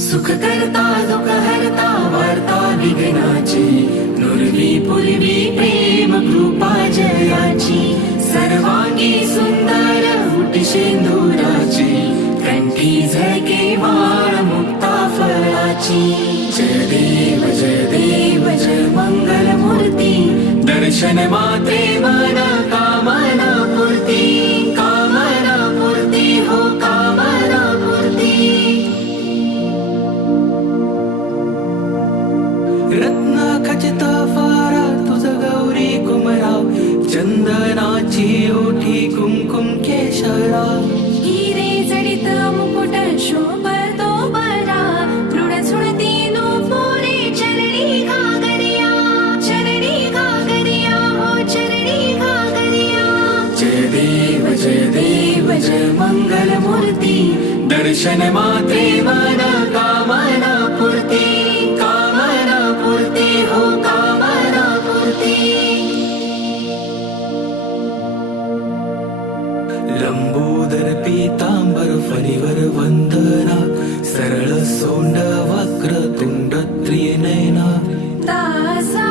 सुख करता दुःख हरता वार्ता विघ्नाची, नुरवी पूर्वी प्रेम कृपा जयाची, सर्वांगी सुंदर उटी शेंदुराची, कंठी झळके माळ मुक्ता फळाची. जय देव जय मंगल मूर्ती, दर्शन मात्रे मन कामना पूर्ती, कामना पूर्ती हो कामना पूर्ती. रत्न खचित फारा तुझ गौरी कुमरा, चंदनाची ओठी कुमकुम केशरा, हिरे जडित मुकुट शोभतो बरा, मृड झुळती नूपुरे चरणी घागरिया, चरणी घागरिया हो चरणी घागरिया. जय देव जय मंगल मूर्ती, दर्शन मात्रे मन कामना पूर्ती, कामना पूर्ती हो कामना पूर्ती. लंबोदर पीतांबर फणीवर वंदना, सरळ सोंड वक्र तुंड त्रिनयना, दासा